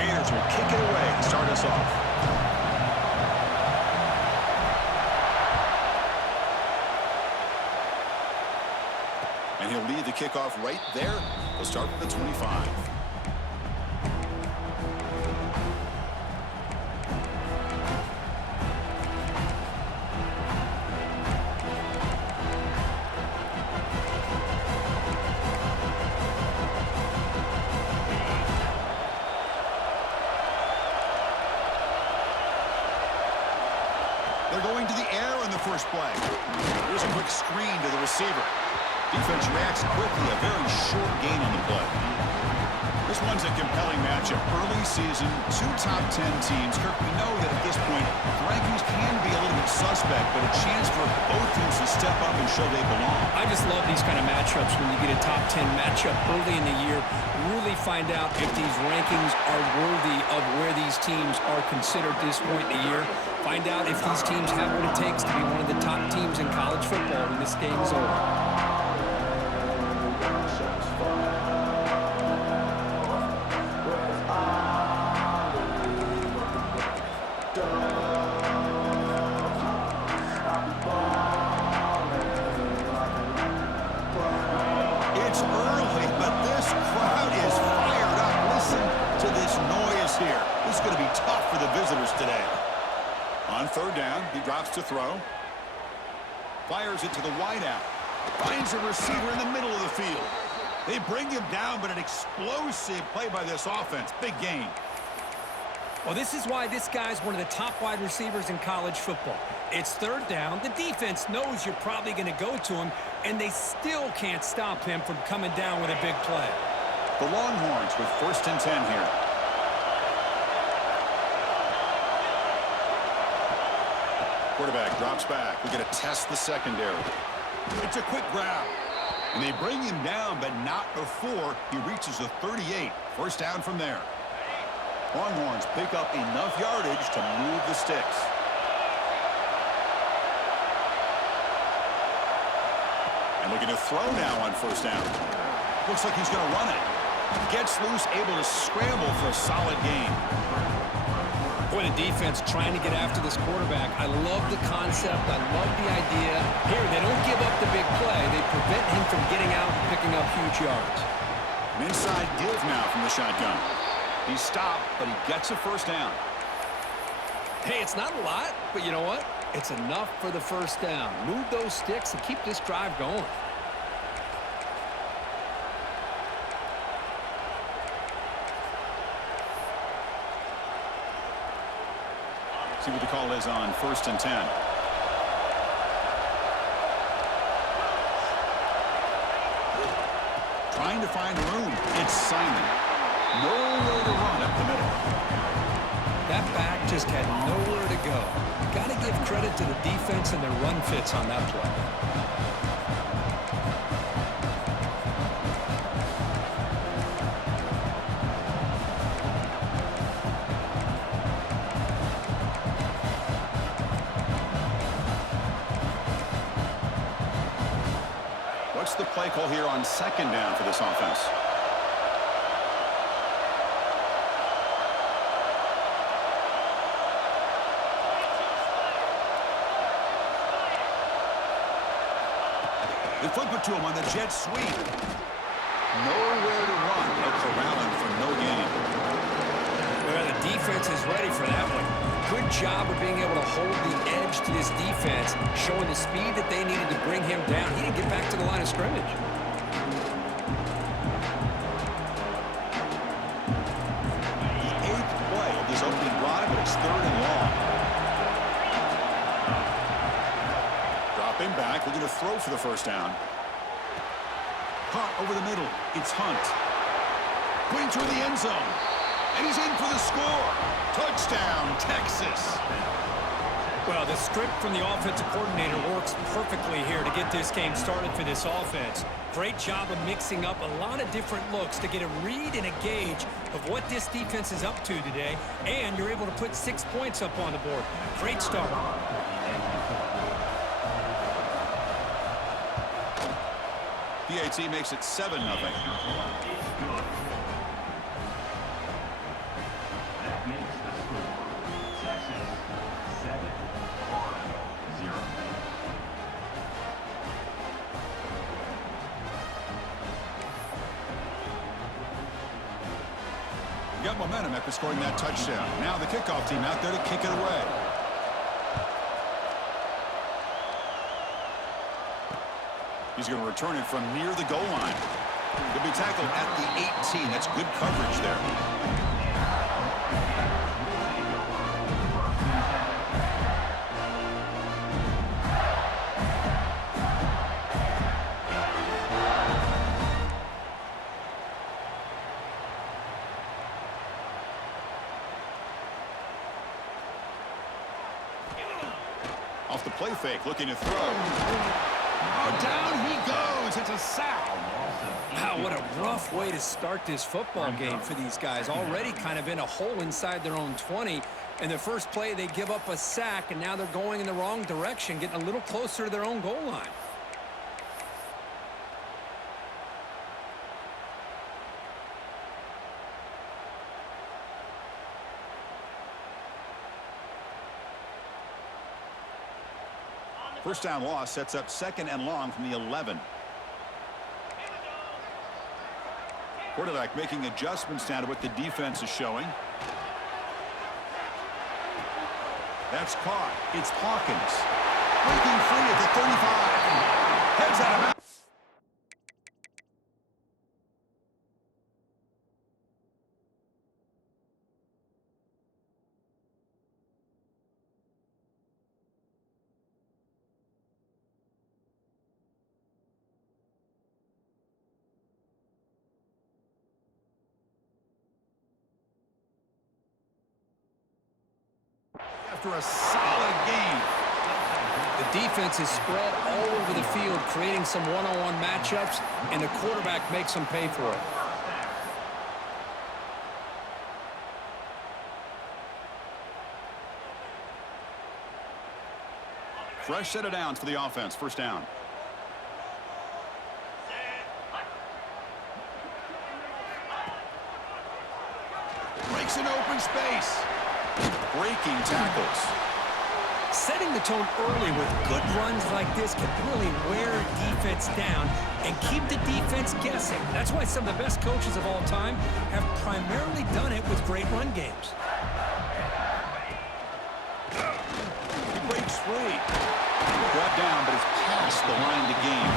Gators will kick it away to start us off. And he'll lead the kickoff right there. He'll start with the 25. They're going to the air on the first play. Here's a quick screen to the receiver. Defense reacts quickly, a very short gain on the play. This one's a compelling matchup. Early season, two top 10 teams. Kirk, we know that at this point, the rankings can be a little bit suspect, but a chance for both teams to step up and show they belong. I just love these kind of matchups when you get a top 10 matchup early in the year. Really find out if these rankings are worthy of where these teams are considered this point in the year. Find out if these teams have what it takes to be one of the top teams in college football when this game is over. It's early, but this crowd is fired up. Listen to this noise here. This is going to be tough for the visitors today. On third down, he drops to throw. Fires it to the wideout. Finds a receiver in the middle of the field. They bring him down, but an explosive play by this offense. Big gain. Well, this is why this guy's one of the top wide receivers in college football. It's third down. The defense knows you're probably going to go to him, and they still can't stop him from coming down with a big play. The Longhorns with 1st and 10 here. Quarterback drops back. We're going to test the secondary. It's a quick grab. And they bring him down, but not before he reaches the 38. First down from there. Longhorns pick up enough yardage to move the sticks. And looking to throw now on first down. Looks like he's going to run it. Gets loose, able to scramble for a solid gain. Boy, the defense trying to get after this quarterback. I love the concept. I love the idea. Here, they don't give up the big play. They prevent him from getting out and picking up huge yards. An inside give now from the shotgun. He's stopped, but he gets a first down. Hey, it's not a lot, but you know what? It's enough for the first down. Move those sticks and keep this drive going. See what the call is on 1st and 10. Trying to find room. It's Simon. Nowhere to run up the middle. That back just had nowhere to go. Got to give credit to the defense and their run fits on that play. What's the play call here on 2nd down for this offense? They flip it to him on the jet sweep. Nowhere to run. They're corralling for no gain. Well, the defense is ready for that one. Good job of being able to hold the edge to this defense, showing the speed that they needed to bring him down. He didn't get back to the line of scrimmage. The 8th play of this opening drive, but it's 3rd and long. Dropping back, looking to throw for the first down. Caught over the middle. It's Hunt. Going toward the end zone. And he's in for the score. Touchdown, Texas. Well, the script from the offensive coordinator works perfectly here to get this game started for this offense. Great job of mixing up a lot of different looks to get a read and a gauge of what this defense is up to today, and you're able to put 6 points up on the board. Great start. PAT makes it 7-0. Got momentum after scoring that touchdown. Now the kickoff team out there to kick it away. He's going to return it from near the goal line. He'll be tackled at the 18. That's good coverage there. Off the play fake, looking to throw. Oh, down he goes. It's a sack. Wow, what a rough way to start this football game for these guys. Already kind of in a hole inside their own 20. And the first play, they give up a sack, and now they're going in the wrong direction, getting a little closer to their own goal line. First down loss sets up 2nd and long from the 11. Quarterback making adjustments now to what the defense is showing. That's caught. It's Hawkins. Breaking free at the 35. Heads out of bounds. After a solid game. The defense is spread all over the field, creating some one-on-one matchups, and the quarterback makes them pay for it. Fresh set of downs for the offense. First down. Breaks an open space. Breaking tackles. Setting the tone early with good runs like this can really wear defense down and keep the defense guessing. That's why some of the best coaches of all time have primarily done it with great run games. He breaks free. Brought down, but it's past the line to gain.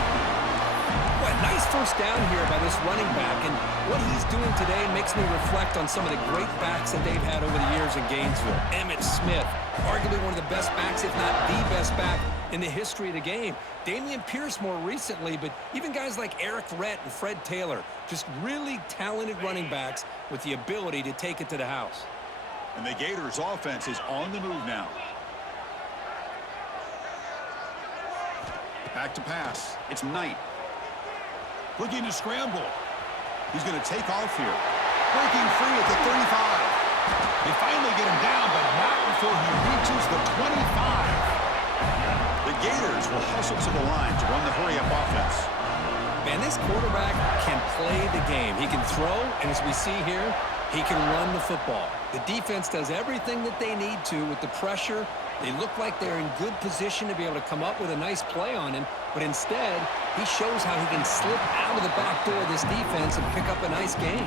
Well, nice first down here by this running back, and what he's doing today makes me reflect on some of the great backs that they've had over the years in Gainesville. Emmitt Smith, arguably one of the best backs, if not the best back in the history of the game. Damian Pierce more recently, but even guys like Eric Rhett and Fred Taylor, just really talented running backs with the ability to take it to the house. And the Gators offense is on the move now. Back to pass. It's Knight. Looking to scramble. He's going to take off here. Breaking free at the 35. They finally get him down, but not before he reaches the 25. The Gators will hustle to the line to run the hurry-up offense. Man, this quarterback can play the game. He can throw, and as we see here, he can run the football. The defense does everything that they need to with the pressure. They look like they're in good position to be able to come up with a nice play on him, but instead, he shows how he can slip out of the back door of this defense and pick up a nice game.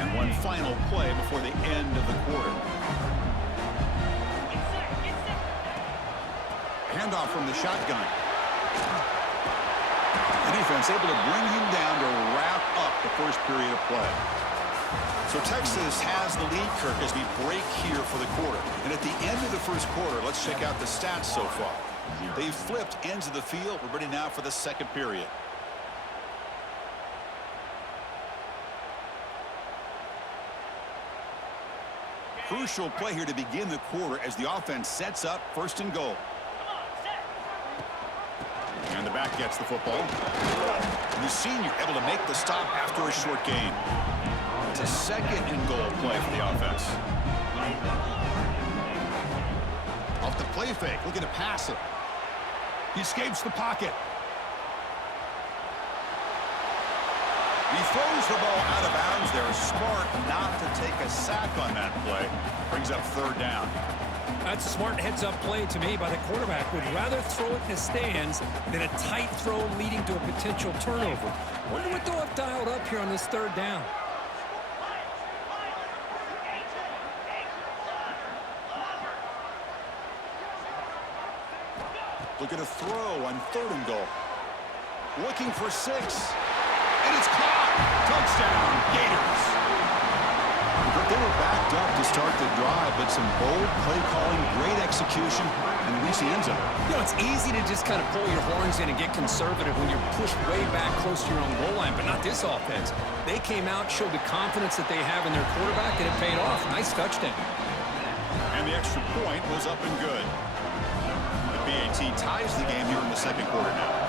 And one final play before the end of the quarter. Handoff from the shotgun. The defense able to bring him down to wrap up the first period of play. So Texas has the lead, Kirk, as we break here for the quarter. And at the end of the first quarter, let's check out the stats so far. They've flipped ends of the field. We're ready now for the second period. Crucial play here to begin the quarter as the offense sets up 1st and goal. And the back gets the football. And the senior able to make the stop after a short gain. It's a 2nd and goal play for the offense. Off the play fake, looking to pass it. He escapes the pocket. He throws the ball out of bounds there. Smart not to take a sack on that play. Brings up third down. That's a smart heads-up play to me by the quarterback. Would rather throw it in the stands than a tight throw leading to a potential turnover. Wonder what they'll have dialed up here on this third down. Look at a throw on third and goal. Looking for 6. And it's caught. Touchdown, Gators. They were backed up to start the drive, but some bold play calling, great execution, and reach the end zone. You know, it's easy to just kind of pull your horns in and get conservative when you're pushed way back close to your own goal line, but not this offense. They came out, showed the confidence that they have in their quarterback, and it paid off. Nice touchdown. And the extra point was up and good. The BAT ties the game here in the second quarter now.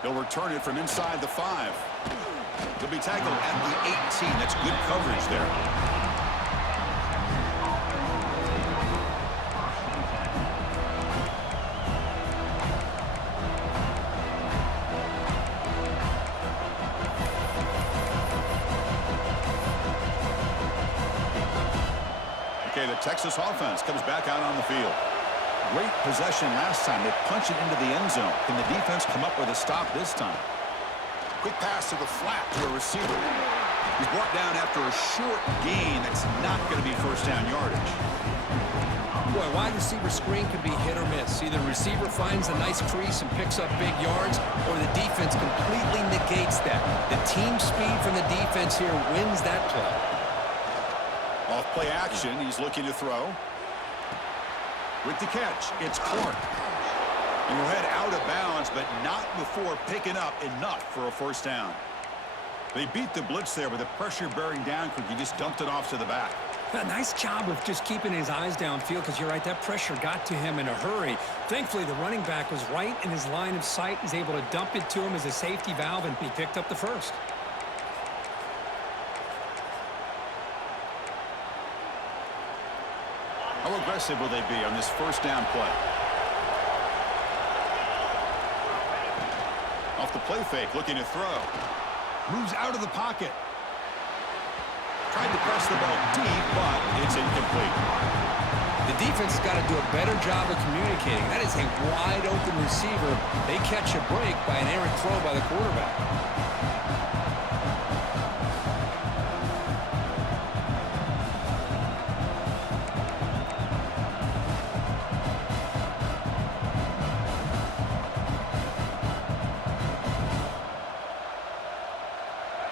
They'll return it from inside the 5. They'll be tackled at the 18. That's good coverage there. Okay, the Texas offense comes back out on the field. Great possession last time. They punch it into the end zone. Can the defense come up with a stop this time? Quick pass to the flat to a receiver. He's brought down after a short gain. That's not going to be first down yardage. Boy, wide receiver screen can be hit or miss. Either the receiver finds a nice crease and picks up big yards, or the defense completely negates that. The team speed from the defense here wins that play. Off play action. He's looking to throw. With the catch, it's Clark. And he'll head out of bounds, but not before picking up enough for a first down. They beat the blitz there with the pressure bearing down quick. He just dumped it off to the back. A nice job of just keeping his eyes downfield, because you're right, that pressure got to him in a hurry. Thankfully, the running back was right in his line of sight. He's able to dump it to him as a safety valve, and he picked up the first. How aggressive will they be on this first down play? Off the play fake, looking to throw. Moves out of the pocket. Tried to press the ball deep, but it's incomplete. The defense has got to do a better job of communicating. That is a wide-open receiver. They catch a break by an errant throw by the quarterback.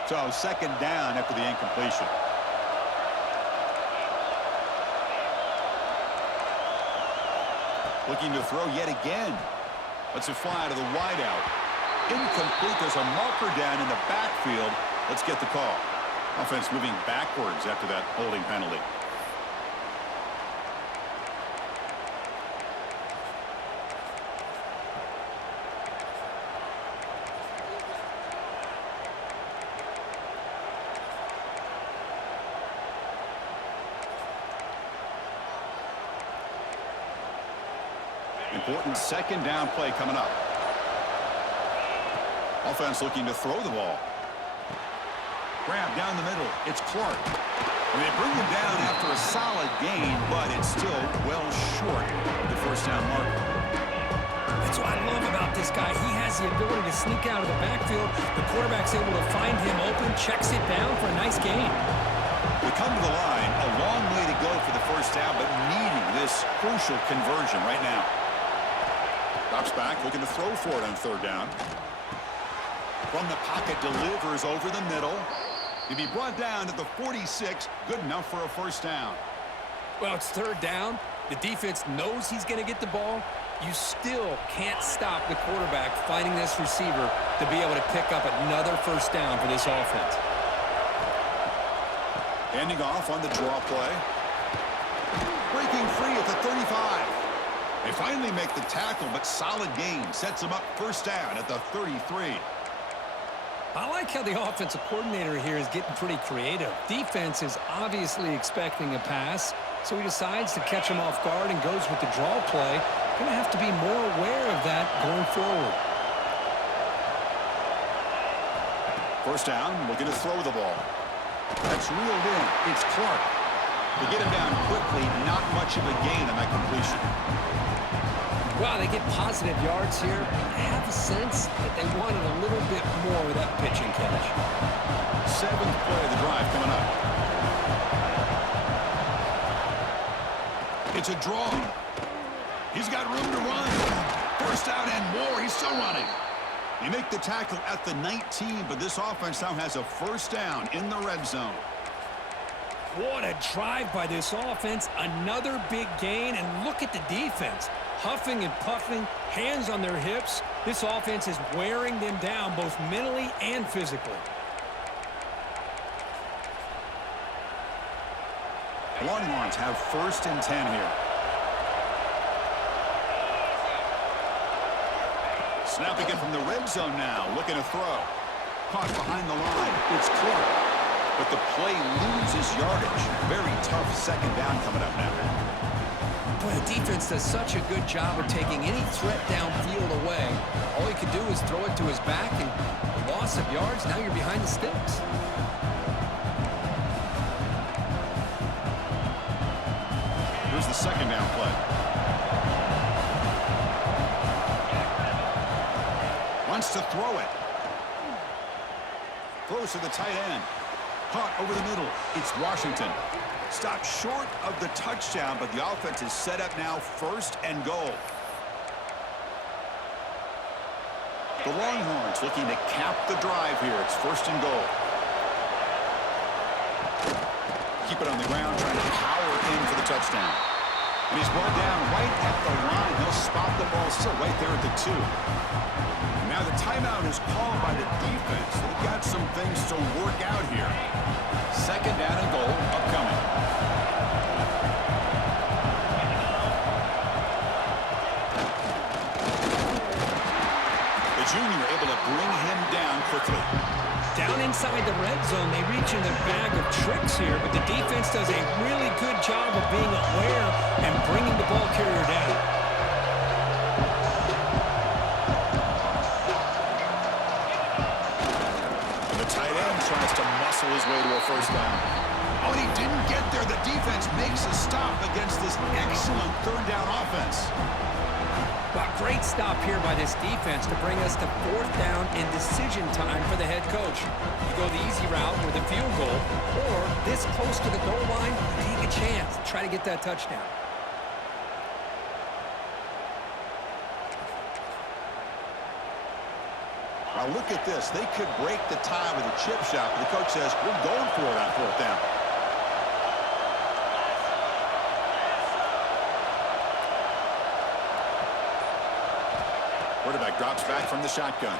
So second down after the incompletion. Looking to throw yet again. Let's it fly to the wideout. Incomplete. There's a marker down in the backfield. Let's get the call. Offense moving backwards after that holding penalty. Important second down play coming up. Offense looking to throw the ball. Grab down the middle. It's Clark. And they bring him down after a solid gain, but it's still well short of the first down mark. That's what I love about this guy. He has the ability to sneak out of the backfield. The quarterback's able to find him open, checks it down for a nice gain. We come to the line, a long way to go for the first down, but needing this crucial conversion right now. Drops back, looking to throw for it on third down. From the pocket, delivers over the middle. He'll be brought down at the 46, good enough for a first down. Well, it's third down. The defense knows he's going to get the ball. You still can't stop the quarterback finding this receiver to be able to pick up another first down for this offense. Handing off on the draw play. Breaking free at the 35. They finally make the tackle, but solid gain sets them up first down at the 33. I like how the offensive coordinator here is getting pretty creative. Defense is obviously expecting a pass, so he decides to catch him off guard and goes with the draw play. Going to have to be more aware of that going forward. First down, looking to throw the ball. That's reeled in. It's Clark. They get him down quickly, not much of a gain on that completion. Wow, they get positive yards here. I have a sense that they wanted a little bit more of that pitch and catch. Seventh play of the drive coming up. It's a draw. He's got room to run. First down and more. He's still running. You make the tackle at the 19, but this offense now has a first down in the red zone. What a drive by this offense. Another big gain, and look at the defense. Huffing and puffing, hands on their hips. This offense is wearing them down both mentally and physically. Longhorns have first and 10 here. Snapping it from the red zone now, looking to throw. Caught behind the line. It's Clark. But the play loses yardage. Very tough second down coming up now. Boy, the defense does such a good job of taking any threat downfield away. All he could do is throw it to his back, and a loss of yards, now you're behind the sticks. Here's the second down play. Wants to throw it. Throws to the tight end. Caught over the middle. It's Washington. Stopped short of the touchdown, but the offense is set up now first and goal. The Longhorns looking to cap the drive here. It's first and goal. Keep it on the ground, trying to power in for the touchdown. And he's brought down right at the line. He'll spot the ball still right there at the 2. Now the timeout is called by the defense. They've got some things to work out here. Second down and goal upcoming. The junior able to bring him down quickly. Down inside the red zone, they reach in their bag of tricks here, but the defense does a really good job of being aware and bringing the ball carrier down. Tries to muscle his way to a first down. Oh, and he didn't get there. The defense makes a stop against this excellent third down offense. Well, great stop here by this defense to bring us to fourth down and decision time for the head coach. You go the easy route with a field goal, or this close to the goal line, take a chance. Try to get that touchdown. Now look at this. They could break the tie with a chip shot, but the coach says, we're going for it on fourth down. Quarterback drops back from the shotgun.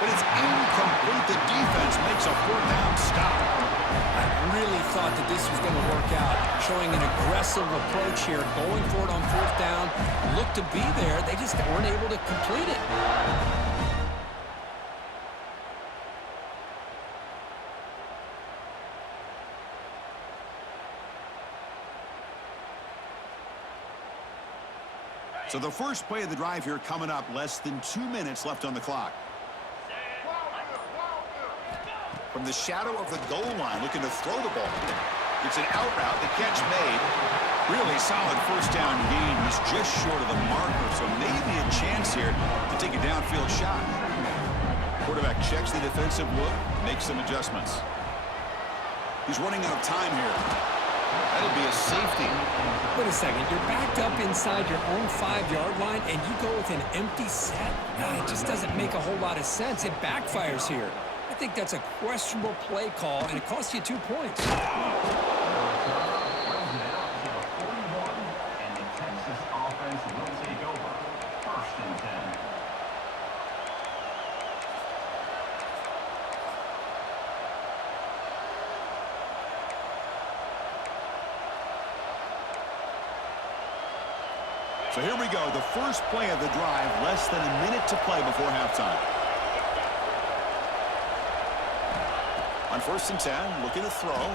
But it's incomplete. The defense makes a fourth down stop. I really thought that this was going to work out, showing an aggressive approach here, going for it on fourth down. Looked to be there. They just weren't able to complete it. So the first play of the drive here coming up, less than 2 minutes left on the clock. From the shadow of the goal line, looking to throw the ball. It's an out route, the catch made. Really solid first down gain. He's just short of the marker, so maybe a chance here to take a downfield shot. Quarterback checks the defensive look, makes some adjustments. He's running out of time here. That'll be a safety. Wait a second. You're backed up inside your own 5-yard line, and you go with an empty set? It just doesn't make a whole lot of sense. It backfires here. I think that's a questionable play call, and it costs you 2 points. So here we go, the first play of the drive, less than a minute to play before halftime. On first and 10, looking to throw. Oh,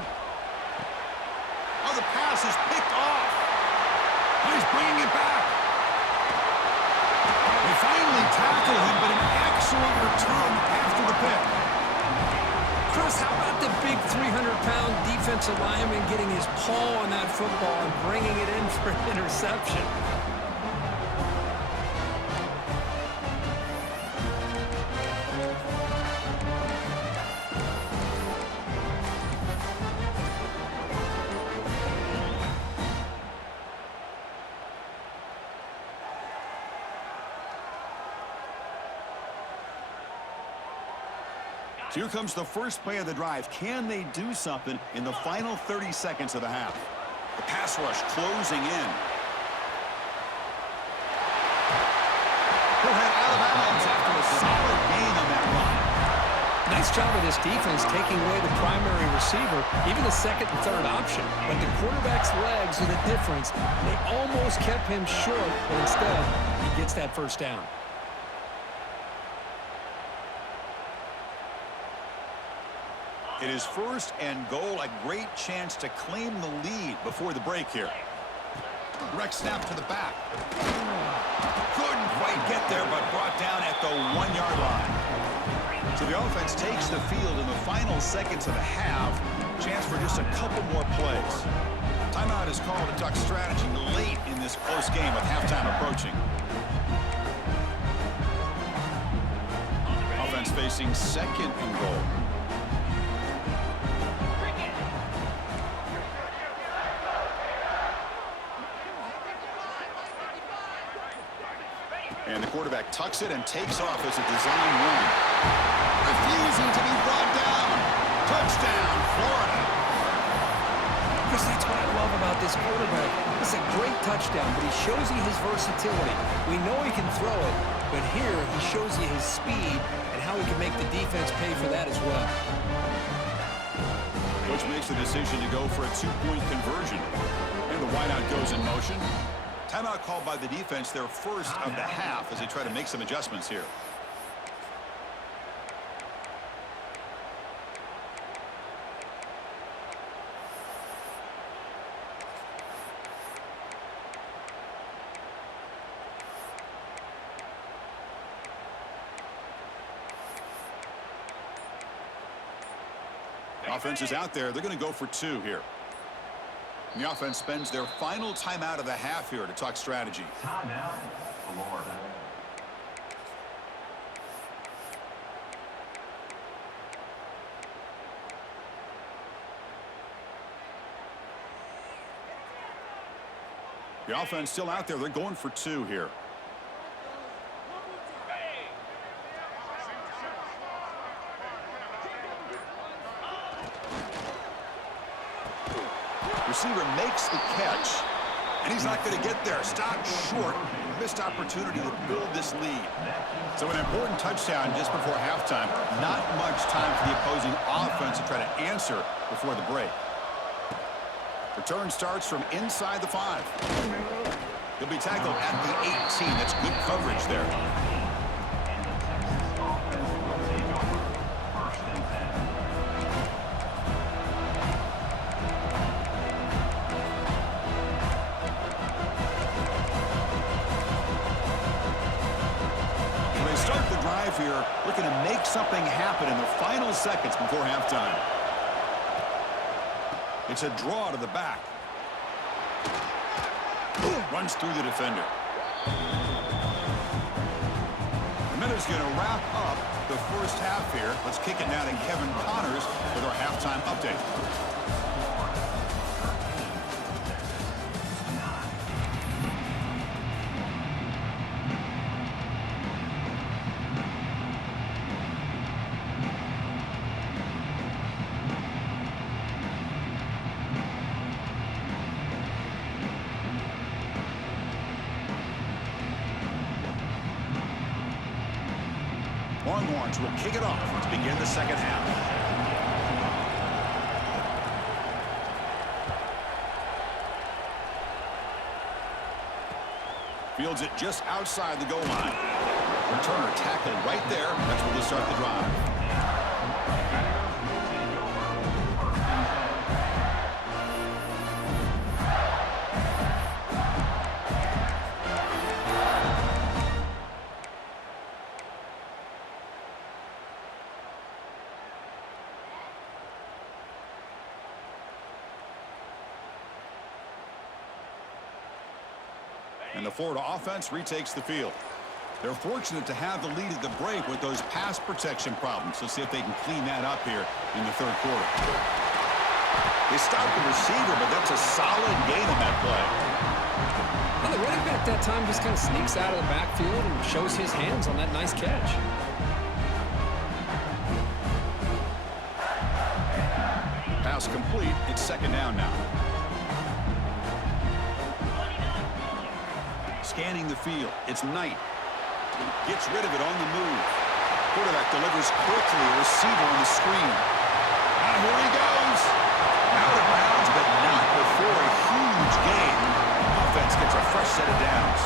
the pass is picked off. He's bringing it back. tackle him, but an excellent return after the pick. Chris, how about the big 300-pound defensive lineman getting his paw on that football and bringing it in for an interception? Here comes the first play of the drive. Can they do something in the final 30 seconds of the half? The pass rush closing in. He'll head out of bounds after a solid gain on that run. Nice job of this defense taking away the primary receiver, even the second and third option. But the quarterback's legs are the difference. They almost kept him short, but instead, he gets that first down. It is first and goal, a great chance to claim the lead before the break here. Direct snap to the back. Couldn't quite get there, but brought down at the 1-yard line. So the offense takes the field in the final seconds of the half. Chance for just a couple more plays. Timeout is called to duck strategy late in this close game with halftime approaching. Offense facing second and goal. And the quarterback tucks it and takes off as a design run. Refusing to be brought down. Touchdown, Florida. Chris, that's what I love about this quarterback. It's a great touchdown, but he shows you his versatility. We know he can throw it, but here he shows you his speed and how he can make the defense pay for that as well. Coach makes the decision to go for a 2-point conversion. And the wideout goes in motion. Timeout called by the defense, their first of the half, as they try to make some adjustments here. The offense is out there. They're going to go for 2 here. And the offense spends their final timeout of the half here to talk strategy. Timeout, Florida. The offense still out there. They're going for 2 here. Receiver makes the catch, and he's not going to get there. Stopped short. Missed opportunity to build this lead. So an important touchdown just before halftime. Not much time for the opposing offense to try to answer before the break. Return starts from inside the 5. He'll be tackled at the 18. That's good coverage there. Here looking to make something happen in the final seconds before halftime. It's a draw to the back. Runs through the defender. The minute's going to wrap up the first half here. Let's kick it now to Kevin Connors with our halftime update. Longhorns will kick it off to begin the second half. Fields it just outside the goal line. Returner tackled right there. That's where they'll start the drive. And the Florida offense retakes the field. They're fortunate to have the lead at the break with those pass protection problems. Let's see if they can clean that up here in the third quarter. They stop the receiver, but that's a solid gain on that play. Well, the running back that time just kind of sneaks out of the backfield and shows his hands on that nice catch. Pass complete. It's second down now. Scanning the field. It's Knight. Gets rid of it on the move. Quarterback delivers quickly. A receiver on the screen. Now here he goes. Out of bounds, but not before a huge gain. Offense gets a fresh set of downs.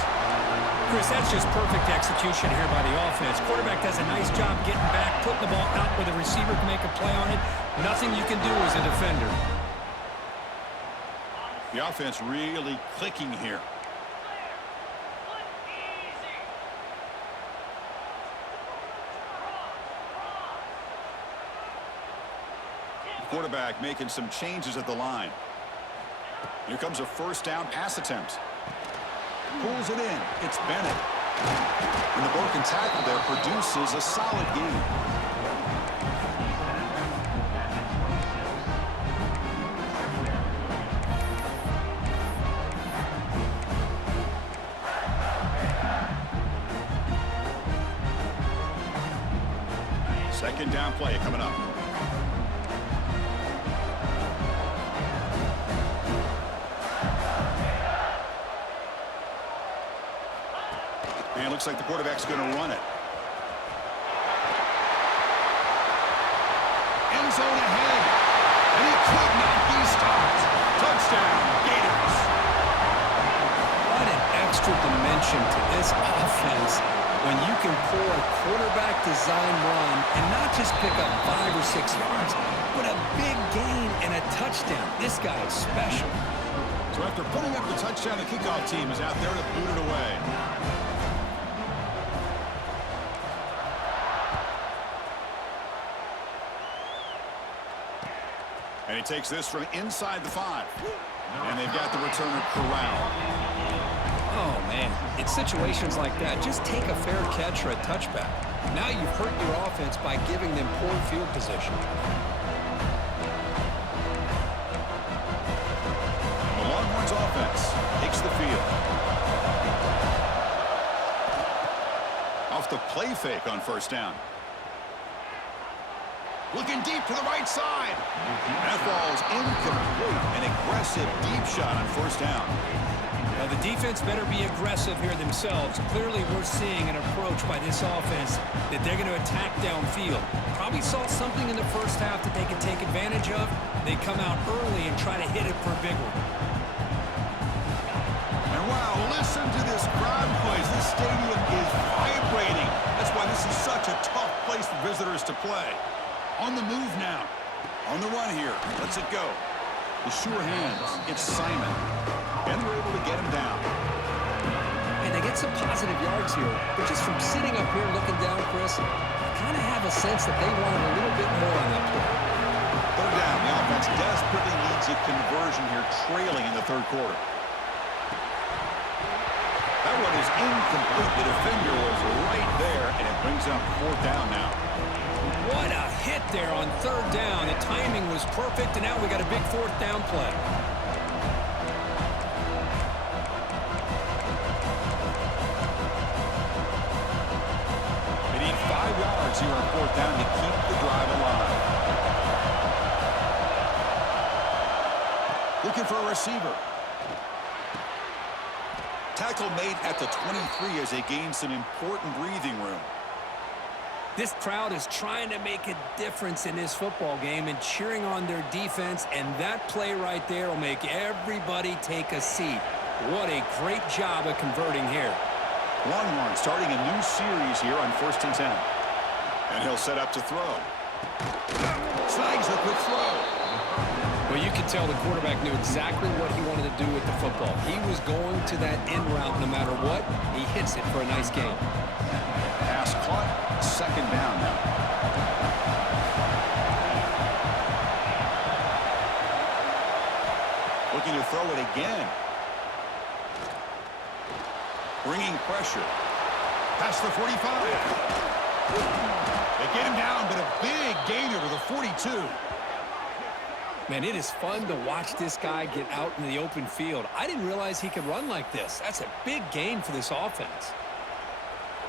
Chris, that's just perfect execution here by the offense. Quarterback does a nice job getting back, putting the ball out where the receiver can make a play on it. Nothing you can do as a defender. The offense really clicking here. Quarterback making some changes at the line. Here comes a first down pass attempt. Pulls it in. It's Bennett. And the broken tackle there produces a solid gain. Second down play coming up. And it looks like the quarterback's going to run it. End zone ahead. And he could not be stopped. Touchdown, Gators. What an extra dimension to this offense when you can pull a quarterback design run and not just pick up 5 or 6 yards, but a big gain and a touchdown. This guy is special. So after putting up the touchdown, the kickoff team is out there to boot it away. And he takes this from inside the 5. And they've got the returner corralled. Oh, man. In situations like that, just take a fair catch or a touchback. Now you've hurt your offense by giving them poor field position. The Longhorns offense takes the field. Off the play fake on first down. Looking deep to the right side. That ball's incomplete. An aggressive deep shot on first down. Now the defense better be aggressive here themselves. Clearly we're seeing an approach by this offense that they're going to attack downfield. Probably saw something in the first half that they could take advantage of. They come out early and try to hit it for a big one. And wow, listen to this crowd noise. This stadium is vibrating. That's why this is such a tough place for visitors to play. On the move now. On the run here. Lets it go. The sure hands. It's Simon. And they're able to get him down. And they get some positive yards here. But just from sitting up here looking down, Chris, I kind of have a sense that they wanted a little bit more on that play. Third down. The offense desperately needs a conversion here, trailing in the third quarter. That one is incomplete. The defender was right there, and it brings up fourth down now. What a hit there on third down. The timing was perfect, and now we got a big fourth down play. They need 5 yards here on fourth down to keep the drive alive. Looking for a receiver. Tackle made at the 23 as they gain some important breathing room. This crowd is trying to make a difference in this football game and cheering on their defense, and that play right there will make everybody take a seat. What a great job of converting here. Longhorns starting a new series here on 1st and 10. And he'll set up to throw. Snags a quick throw. Well, you could tell the quarterback knew exactly what he wanted to do with the football. He was going to that end route no matter what. He hits it for a nice gain. Pass caught. Second down now. Looking to throw it again. Bringing pressure. Past the 45. They get him down, but a big gainer to the 42. Man, it is fun to watch this guy get out in the open field. I didn't realize he could run like this. That's a big gain for this offense.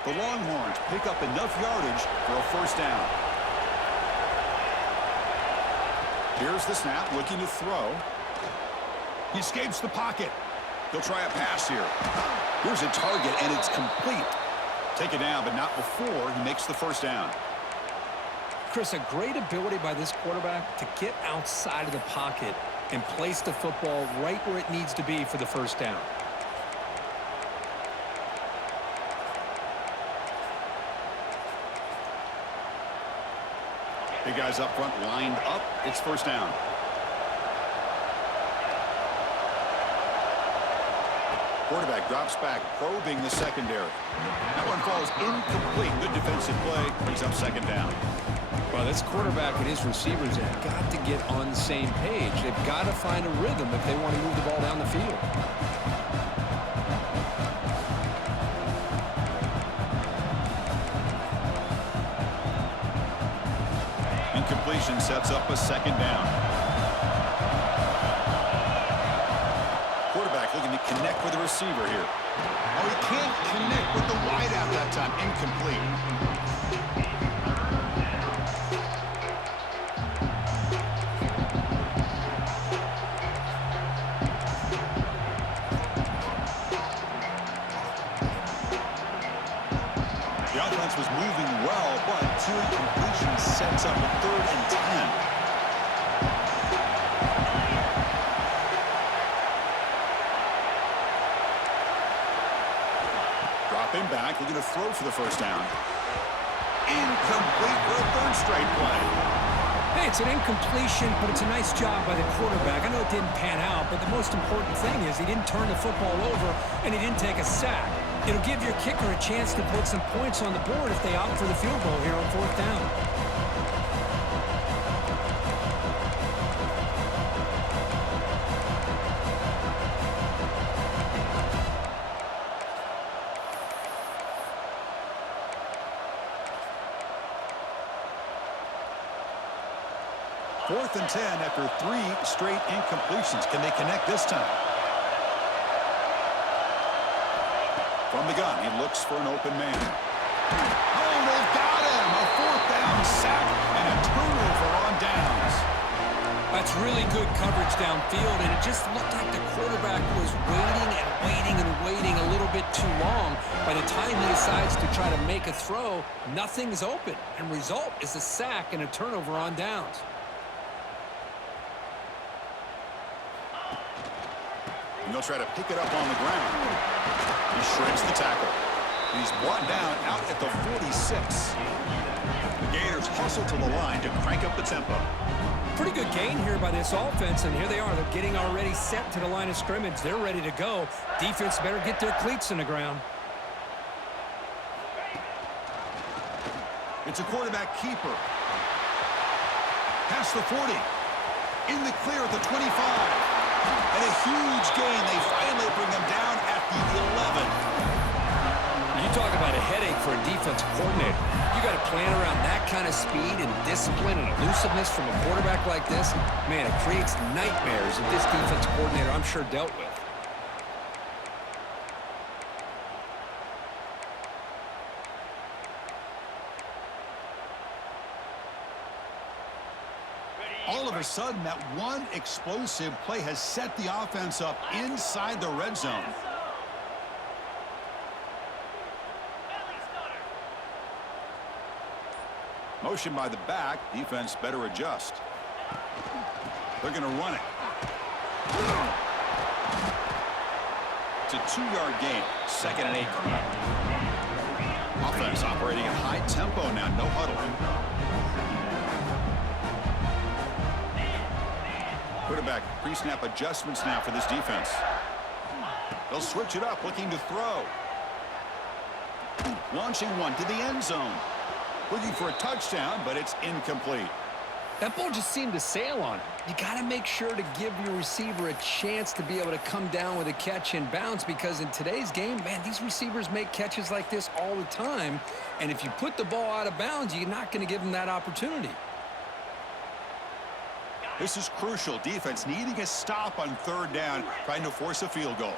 The Longhorns pick up enough yardage for a first down. Here's the snap, looking to throw. He escapes the pocket. He'll try a pass here. Here's a target, and it's complete. Take it down, but not before he makes the first down. Chris, a great ability by this quarterback to get outside of the pocket and place the football right where it needs to be for the first down. Big guys up front lined up. It's first down. Quarterback drops back, probing the secondary. That one falls incomplete. Good defensive play. Brings up second down. Well, this quarterback and his receivers have got to get on the same page. They've got to find a rhythm if they want to move the ball down the field. Incompletion sets up a second down. Quarterback looking to connect with the receiver here. Oh, he can't connect with the wideout that time. Incomplete. The offense was moving well, but two incompletions sets up a 3rd and 10. Dropping back, looking to throw for the first down. Incomplete for a 3rd straight play. Hey, it's an incompletion, but it's a nice job by the quarterback. I know it didn't pan out, but the most important thing is he didn't turn the football over and he didn't take a sack. It'll give your kicker a chance to put some points on the board if they opt for the field goal here on 4th down. Fourth and 10 after 3 straight incompletions. Can they connect this time? From the gun, he looks for an open man. Oh, they've got him! A 4th down sack and a turnover on downs. That's really good coverage downfield, and it just looked like the quarterback was waiting and waiting and waiting a little bit too long. By the time he decides to try to make a throw, nothing's open, and result is a sack and a turnover on downs. And they'll try to pick it up on the ground. He shreds the tackle. He's brought down out at the 46. The Gators hustle to the line to crank up the tempo. Pretty good gain here by this offense, and here they are. They're getting already set to the line of scrimmage. They're ready to go. Defense better get their cleats in the ground. It's a quarterback keeper. Past the 40. In the clear at the 25. And a huge gain. They finally bring them down at the 11. You talk about a headache for a defensive coordinator. You got to plan around that kind of speed and discipline and elusiveness from a quarterback like this. Man, it creates nightmares that this defensive coordinator, I'm sure, dealt with. All of a sudden, that one explosive play has set the offense up inside the red zone. Motion by the back. Defense better adjust. They're going to run it. It's a 2-yard gain. 2nd and 8. Offense operating at high tempo now. No huddle. Quarterback pre-snap adjustments now for this defense. They'll switch it up, looking to throw. Launching one to the end zone. Looking for a touchdown, but it's incomplete. That ball just seemed to sail on it. You got to make sure to give your receiver a chance to be able to come down with a catch and bounce, because in today's game, man, these receivers make catches like this all the time. And if you put the ball out of bounds, you're not going to give them that opportunity. This is crucial. Defense needing a stop on third down, trying to force a field goal.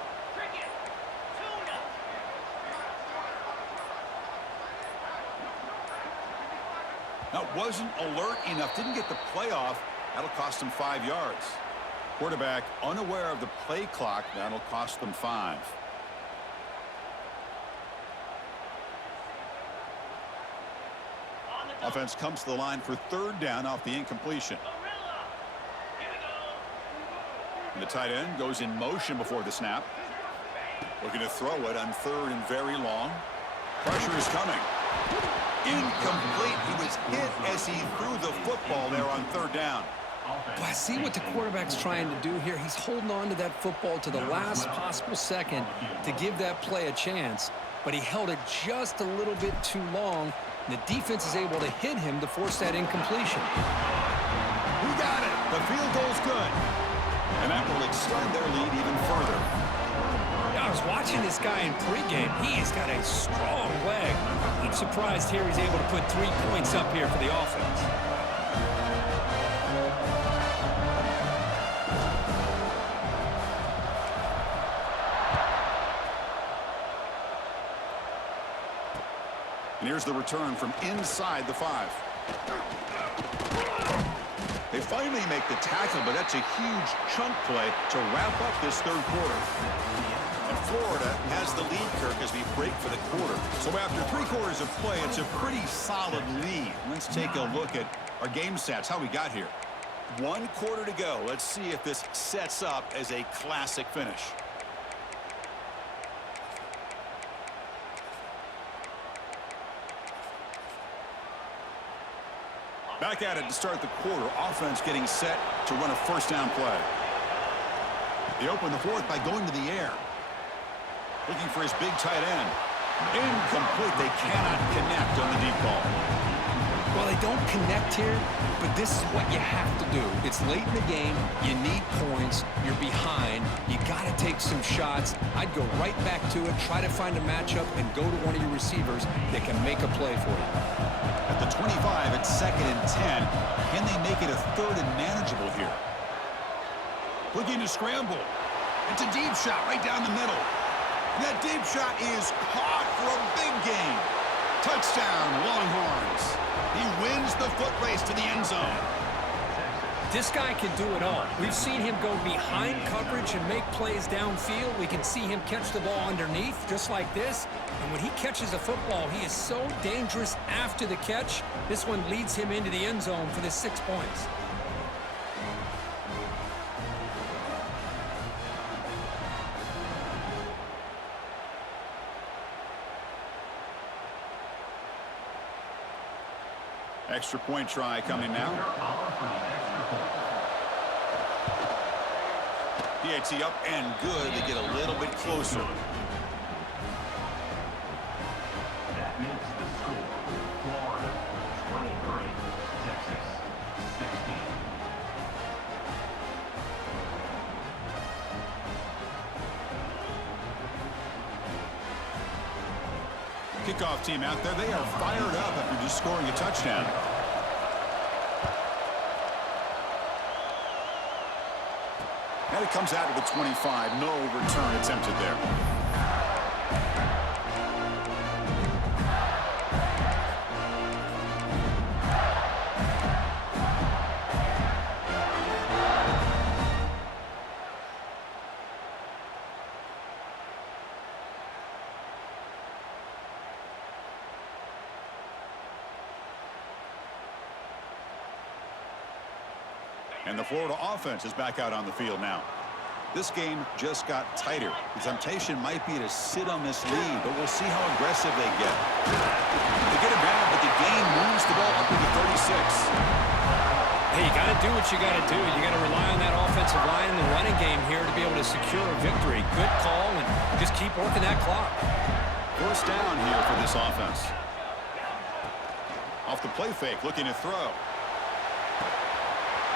Now, wasn't alert enough, didn't get the play off. That'll cost him 5 yards. Quarterback unaware of the play clock. That'll cost them 5. Offense comes to the line for third down off the incompletion. And the tight end goes in motion before the snap. Looking to throw it on third and very long. Pressure is coming. Incomplete. He was hit as he threw the football there on third down. Well, I see what the quarterback's trying to do here. He's holding on to that football to the last possible second to give that play a chance, but he held it just a little bit too long, and the defense is able to hit him to force that incompletion. Who got it? The field goal's good. And that will extend their lead even further. I was watching this guy in pregame. He has got a strong leg. I'm surprised here he's able to put 3 points up here for the offense. And here's the return from inside the 5. They finally make the tackle, but that's a huge chunk play to wrap up this third quarter. And Florida has the lead, Kirk, as we break for the quarter. So after 3 quarters of play, it's a pretty solid lead. Let's take a look at our game stats, how we got here. 1 quarter to go. Let's see if this sets up as a classic finish. Back at it to start the quarter. Offense getting set to run a first down play. They open the 4th by going to the air. Looking for his big tight end. Incomplete. They cannot connect on the deep ball. Well, they don't connect here, but this is what you have to do. It's late in the game. You need points. You're behind. You got to take some shots. I'd go right back to it, try to find a matchup, and go to one of your receivers that can make a play for you. At the 25, it's 2nd and 10. Can they make it a 3rd and manageable here? Looking to scramble. It's a deep shot right down the middle. And that deep shot is caught for a big gain. Touchdown, Longhorns. He wins the foot race to the end zone. This guy can do it all. We've seen him go behind coverage and make plays downfield. We can see him catch the ball underneath, just like this. And when he catches a football, he is so dangerous after the catch. This one leads him into the end zone for the 6 points. Extra point try coming now. PAT up and good. They get a little bit closer. That makes the score Florida 23, Texas 16. Kickoff team out there. They are fired up after just scoring a touchdown. And it comes out of the 25. No return attempted there. And the Florida offense is back out on the field now. This game just got tighter. The temptation might be to sit on this lead, but we'll see how aggressive they get. They get it back, but the game moves the ball up to the 36. Hey, you got to do what you got to do. You got to rely on that offensive line and the running game here to be able to secure a victory. Good call, and just keep working that clock. First down here for this offense. Off the play fake, looking to throw.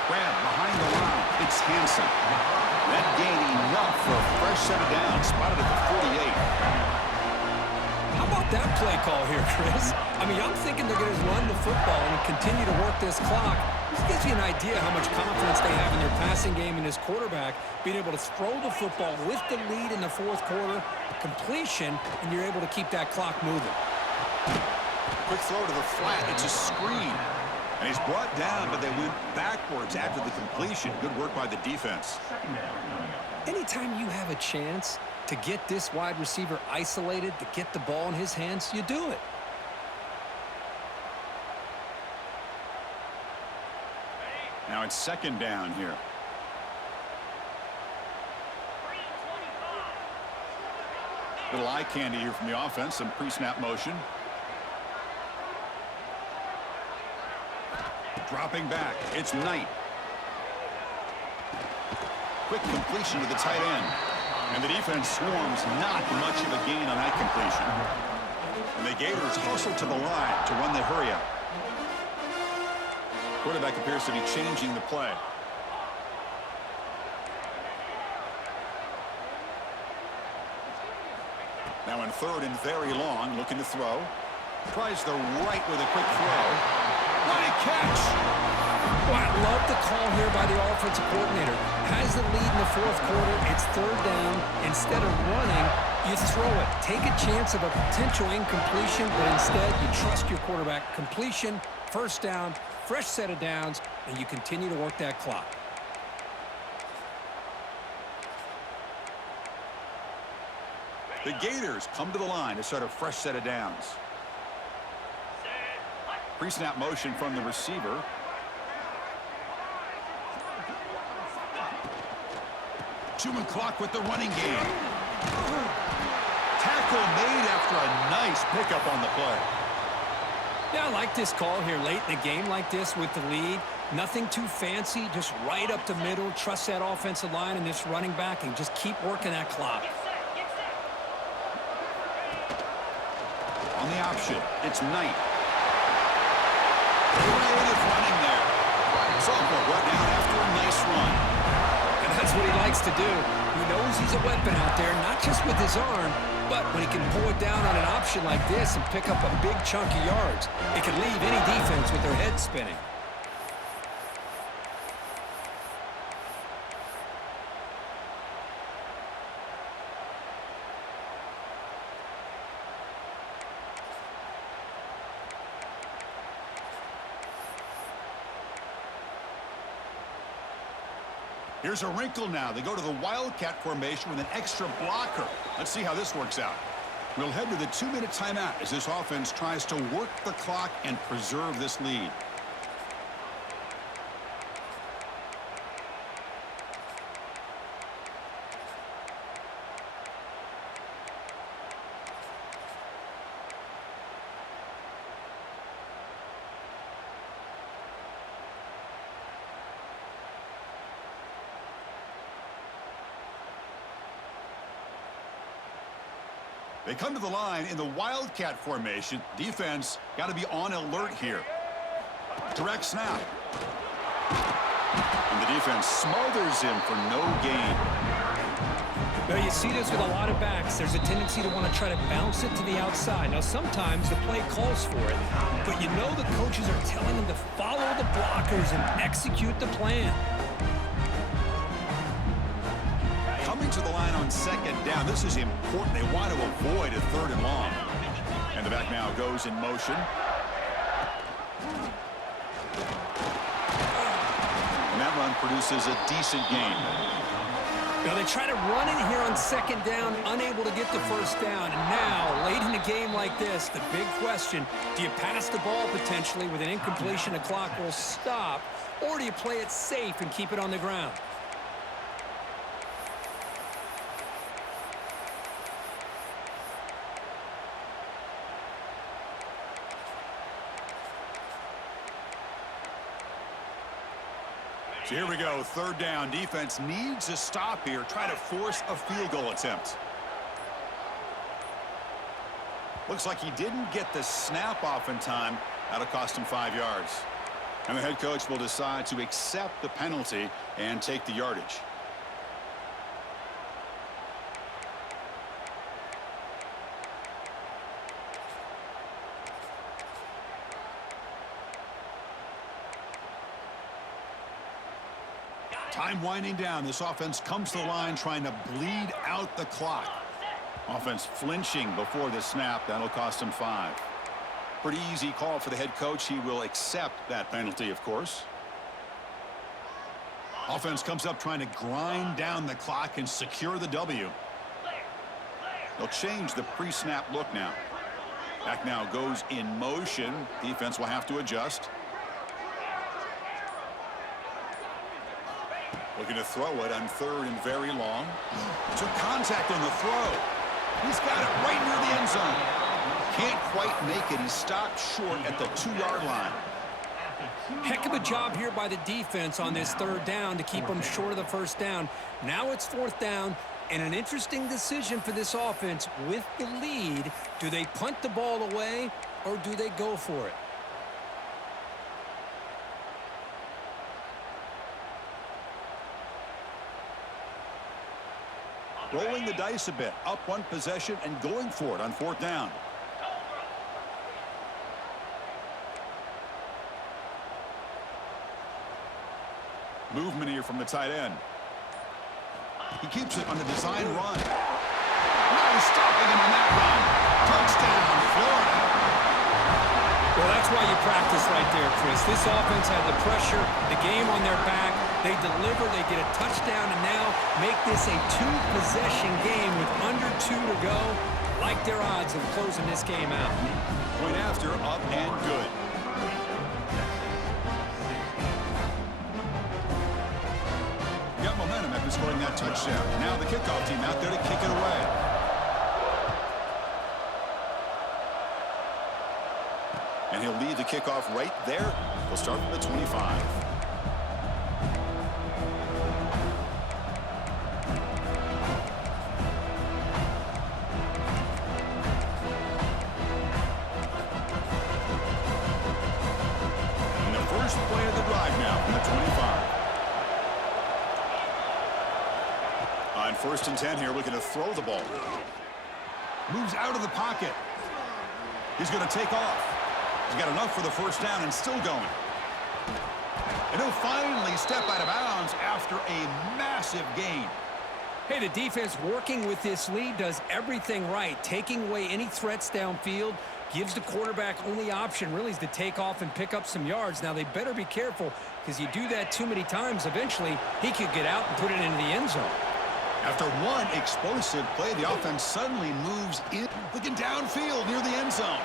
Grab behind the line. It's Hansen. That gain enough for a fresh set of downs. Spotted at the 48. How about that play call here, Chris? I mean, I'm thinking they're going to run the football and continue to work this clock. This gives you an idea how much confidence they have in their passing game and this quarterback being able to throw the football with the lead in the fourth quarter, completion, and you're able to keep that clock moving. Quick throw to the flat. It's a screen. And he's brought down, but they went backwards after the completion. Good work by the defense. Anytime you have a chance to get this wide receiver isolated, to get the ball in his hands, you do it. Now it's second down here. Little eye candy here from the offense. Some pre-snap motion. Dropping back. It's Knight. Quick completion to the tight end. And the defense swarms. Not much of a gain on that completion. And the Gators hustle to the line to run the hurry up. Quarterback appears to be changing the play. Now in third and very long, looking to throw. Tries the right with a quick throw. What a catch! Well, I love the call here by the offensive coordinator. Has the lead in the fourth quarter. It's third down. Instead of running, you throw it. Take a chance of a potential incompletion, but instead you trust your quarterback. Completion, first down, fresh set of downs, and you continue to work that clock. The Gators come to the line to start a fresh set of downs. Pre-snap motion from the receiver. Chewing clock with the running game. Tackle made after a nice pickup on the play. Yeah, I like this call here late in the game like this with the lead. Nothing too fancy, just right up the middle. Trust that offensive line and this running back and just keep working that clock. On the option, it's Knight. Creative running there. Sophomore brought down after a nice run. And that's what he likes to do. He knows he's a weapon out there, not just with his arm, but when he can pull it down on an option like this and pick up a big chunk of yards, it can leave any defense with their head spinning. Here's a wrinkle now. They go to the Wildcat formation with an extra blocker. Let's see how this works out. We'll head to the 2-minute timeout as this offense tries to work the clock and preserve this lead. They come to the line in the Wildcat formation. Defense got to be on alert here. Direct snap. And the defense smothers him for no gain. Now you see this with a lot of backs. There's a tendency to want to try to bounce it to the outside. Now sometimes the play calls for it, but you know the coaches are telling them to follow the blockers and execute the plan. Coming to the line on second down. This is important. They want to avoid a third and long. And the back now goes in motion. And that run produces a decent gain. Now they try to run it here on second down, unable to get the first down. And now, late in the game like this, the big question, do you pass the ball potentially with an incompletion, the clock will stop, or do you play it safe and keep it on the ground? So here we go, third down. Defense needs a stop here. Try to force a field goal attempt. Looks like he didn't get the snap off in time. That'll cost him 5 yards. And the head coach will decide to accept the penalty and take the yardage. Time winding down. This offense comes to the line trying to bleed out the clock. Offense flinching before the snap. That'll cost him 5. Pretty easy call for the head coach. He will accept that penalty, of course. Offense comes up trying to grind down the clock and secure the W. They'll change the pre-snap look now. Back now goes in motion. Defense will have to adjust. Looking to throw it on 3rd and very long. Took contact on the throw. He's got it right near the end zone. Can't quite make it. He stopped short at the 2-yard line. Heck of a job here by the defense on this 3rd down to keep them short of the 1st down. Now it's 4th down, and an interesting decision for this offense with the lead. Do they punt the ball away, or do they go for it? Rolling the dice a bit. Up 1 possession and going for it on 4th down. Movement here from the tight end. He keeps it on the design run. No stopping him on that run. Touchdown, Florida. Well, that's why you practice right there, Chris. This offense had the pressure, the game on their back. They deliver, they get a touchdown, and now make this a 2-possession game with under 2 to go. Like their odds of closing this game out. Point after, up and good. Got momentum after scoring that touchdown. Now the kickoff team out there to kick it away. And he'll lead the kickoff right there. We'll start from the 25. And the first play of the drive now from the 25. On 1st and 10 here, looking to throw the ball. Moves out of the pocket. He's going to take off. He's got enough for the 1st down and still going. And he'll finally step out of bounds after a massive gain. Hey, the defense working with this lead does everything right. Taking away any threats downfield, gives the quarterback only option really is to take off and pick up some yards. Now, they better be careful because you do that too many times, eventually he could get out and put it into the end zone. After one explosive play, the offense suddenly moves in, looking downfield near the end zone.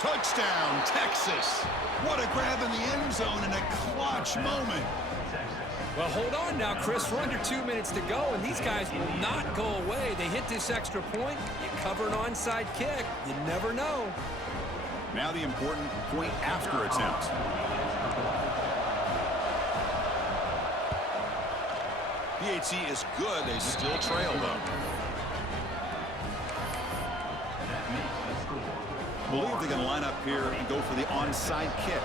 Touchdown, Texas. What a grab in the end zone in a clutch moment. Well, hold on now, Chris. We're under 2 minutes to go, and these guys will not go away. They hit this extra point. You cover an onside kick. You never know. Now the important point after attempt. PAT is good. They still trail, though. I believe they're going to line up here and go for the onside kick.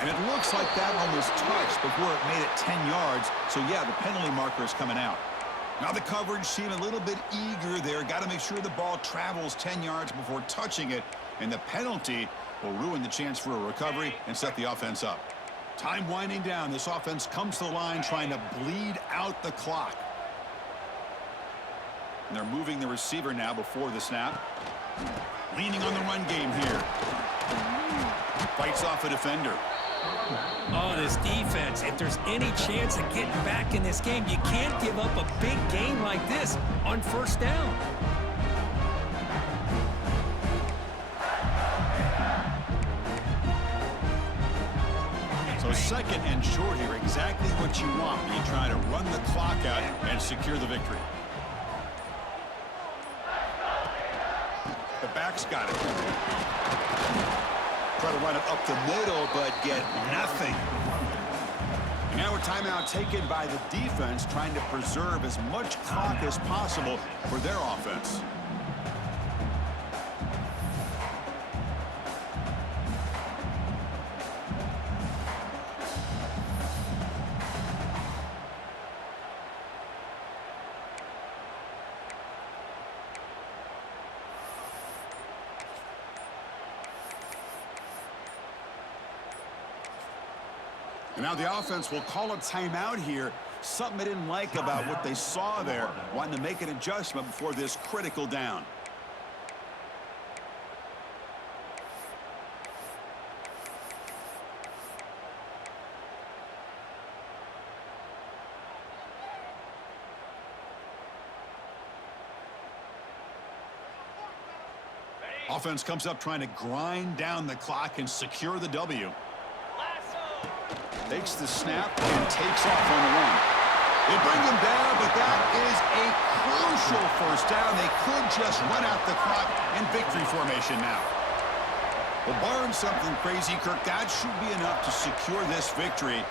And it looks like that one was touched before it made it 10 yards. So, yeah, the penalty marker is coming out. Now the coverage seemed a little bit eager there. Got to make sure the ball travels 10 yards before touching it. And the penalty will ruin the chance for a recovery and set the offense up. Time winding down. This offense comes to the line trying to bleed out the clock. And they're moving the receiver now before the snap. Leaning on the run game here. Fights off a defender. Oh, this defense, if there's any chance of getting back in this game, you can't give up a big game like this on 1st down. So 2nd and short here, exactly what you want when you try to run the clock out and secure the victory. The back's got it. Try to run it up the middle, but get nothing. And now a timeout taken by the defense, trying to preserve as much clock as possible for their offense. And now the offense will call a timeout here. Something they didn't like about what they saw there. Wanting to make an adjustment before this critical down. Offense comes up trying to grind down the clock and secure the W. Takes the snap and takes off on the run. They bring him down, but that is a crucial first down. They could just run out the clock in victory formation now. Well, barring something crazy, Kirk, that should be enough to secure this victory.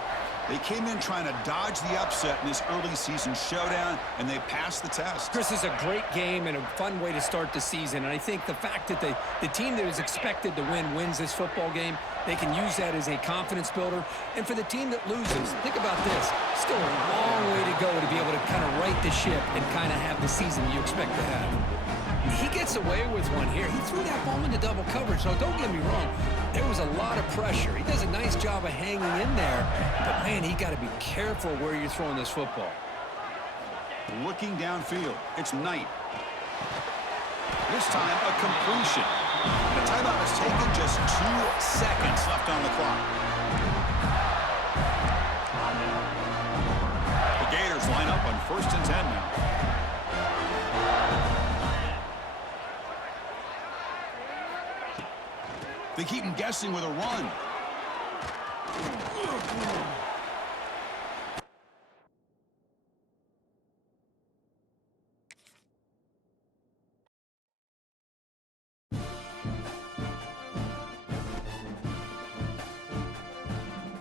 They came in trying to dodge the upset in this early season showdown, and they passed the test. Chris, is a great game and a fun way to start the season. And I think the fact that the team that is expected to win wins this football game, they can use that as a confidence builder. And for the team that loses, think about this. Still a long way to go to be able to kind of right the ship and kind of have the season you expect to have. He gets away with one here. He threw that ball into double coverage, so don't get me wrong. There was a lot of pressure. He does a nice job of hanging in there. But, man, he got to be careful where you're throwing this football. Looking downfield, it's Knight. This time, a completion. The timeout was taken, just 2 seconds left on the clock. The Gators line up on 1st and 10 now. They keep him guessing with a run.